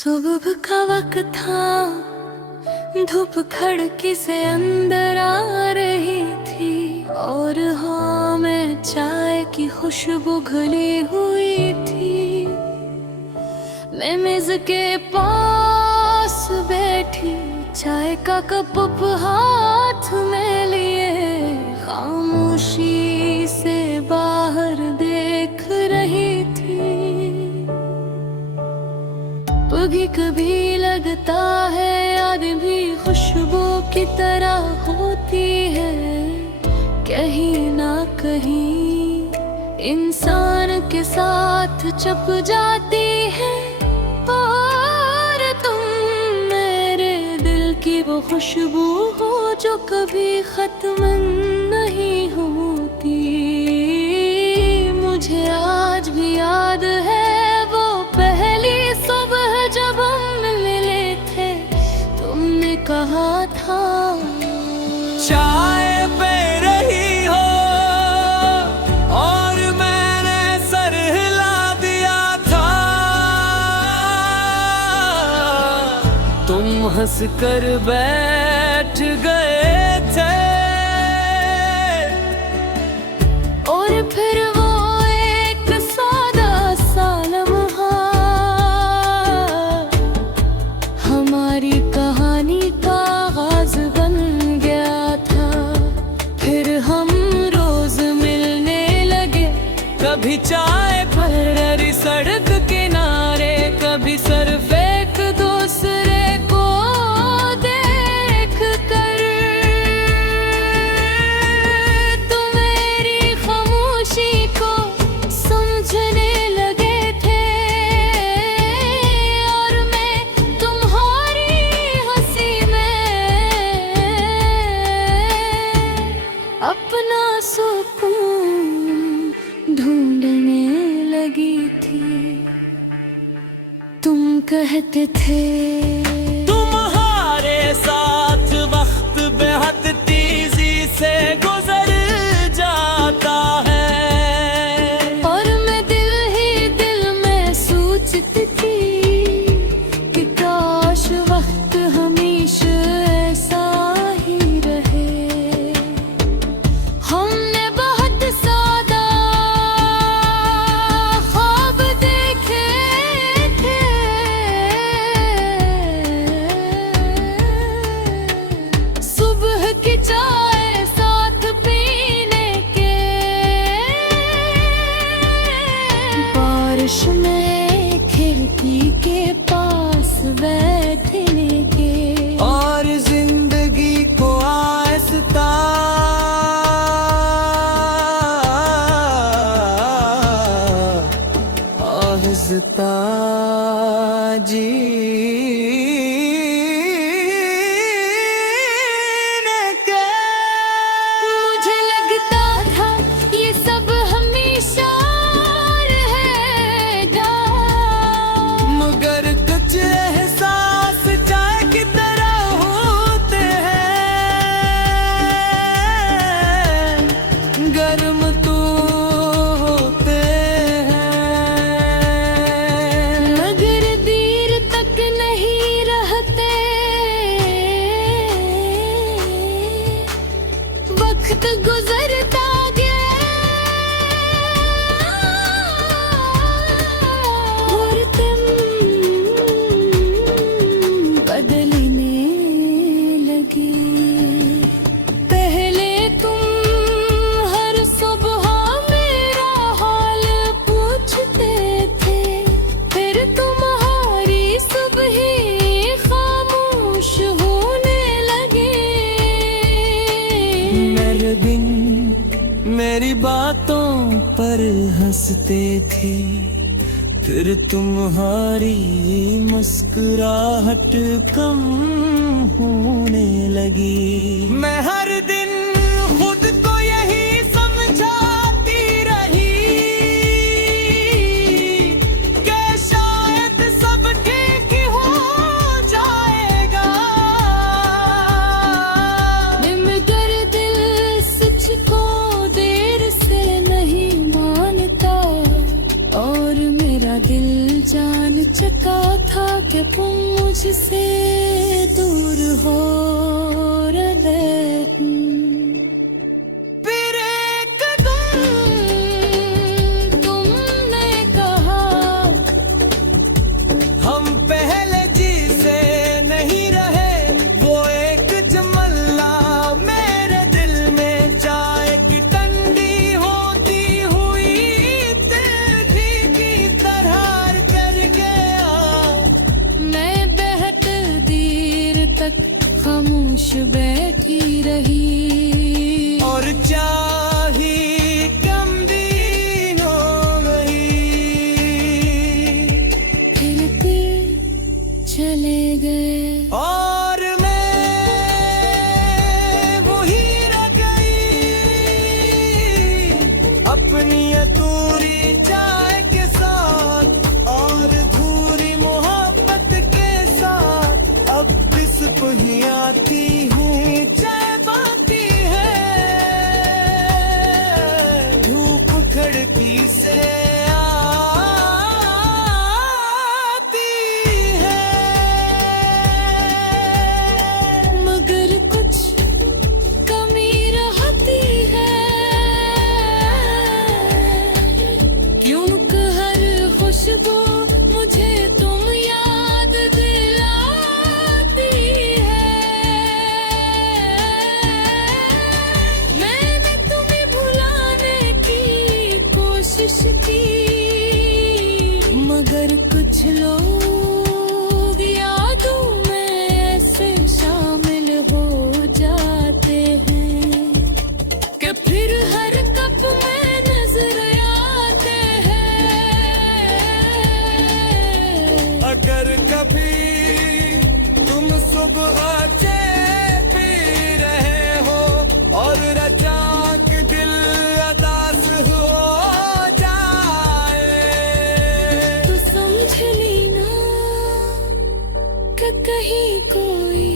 सुबह का वक्त था, धूप खिड़की से अंदर आ रही थी और हाँ में चाय की खुशबू घुली हुई थी। मैं मेज के पास बैठी, चाय का कप हाथ में लिए, खामोशी से बाहर देख रही थी। कभी कभी लगता है आदमी खुशबू की तरह होती है, कहीं ना कहीं इंसान के साथ चप जाती है। और तुम मेरे दिल की वो खुशबू हो जो कभी खत्म नहीं होती। मुझे आज भी याद है वो पहली सुबह जब हम मिले थे, तुमने कहा था चाय पे रही हो और मैंने सर हिला दिया था। तुम हंस कर बैठ गए थे और फिर वो एक सादा सा लम्हा हमारी कहानी का आगाज बन गया था। फिर हम रोज मिलने लगे, कभी चाय पर सड़क किनारे, कभी सिर्फ एक दूसरे को देख कर। तुम मेरी खामोशी को समझने लगे थे और मैं तुम्हारी हंसी में अपना सुकून ढूंढने लगी थी। तुम कहते थे तुम्हारे साथ वक्त बेहद तेजी से गुजर जाता है, और मैं दिल ही दिल में सोचती थी कि काश वक्त हमेशा ऐसा ही रहे। हमने बहुत सादा ख्वाब देखे थे, सुबह की चाय साथ पीने के, बारिश में खिड़की के पास बैठने के, और जिंदगी को आहिस्ता आहिस्ता जीने के। मुझे लगता था ये सब हमेशा रहेगा, मगर कुछ एहसास चाय की तरह होते हैं, गर्म तो होते हैं, मगर देर तक नहीं रहते। वक्त गुजरता गया और तुम बदलने लगी। पहले तुम हर सुबह मेरा हाल पूछते थे, फिर तुम्हारी सुबह ही खामोश होने लगे। मेरे दिन मेरी बातों पर हंसते थे, फिर तुम्हारी मुस्कुराहट कम होने लगी। मैं हर दिन खुद को यही समझाती रही कि शायद सब ठीक ही हो जाएगा, मगर दिल सच को देर से नहीं मानता और मेरा दिल जान चुका था कि कि तुम मुझसे दूर हो हृदय फिर एक तुमने कहा हम पहले जी से नहीं रहे, वो एक जमल्ला मेरे दिल में चाय की टंडी होती हुई तेरी की तरह कर गया। मैं बहुत देर तक खामोश बैठी रही और चाही गमगीन हो गई। फिर तीर चले गए और मैं वही रह गई अपनी अधूरी चाय के साथ और अधूरी मोहब्बत के साथ। अब बिस्प ही आती हूँ चाय बाती है, धूप खिड़की से आती है। मगर कुछ कमी रहती है, क्यों कि हर खुशबू मुझे तुम याद दिलाती है। मैंने तुम्हें भुलाने की कोशिश की, मगर कुछ लोग यादों में ऐसे शामिल हो जाते हैं कि फिर हर कप में नजर आते हैं। अगर कभी तुम सुबह चाय पी रहे हो और अचानक दिल उदास हो जाए, तो समझ लेना कि कहीं कोई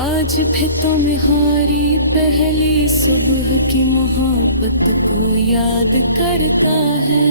आज भी तुम्हारी पहली सुबह की मोहब्बत को याद करता है।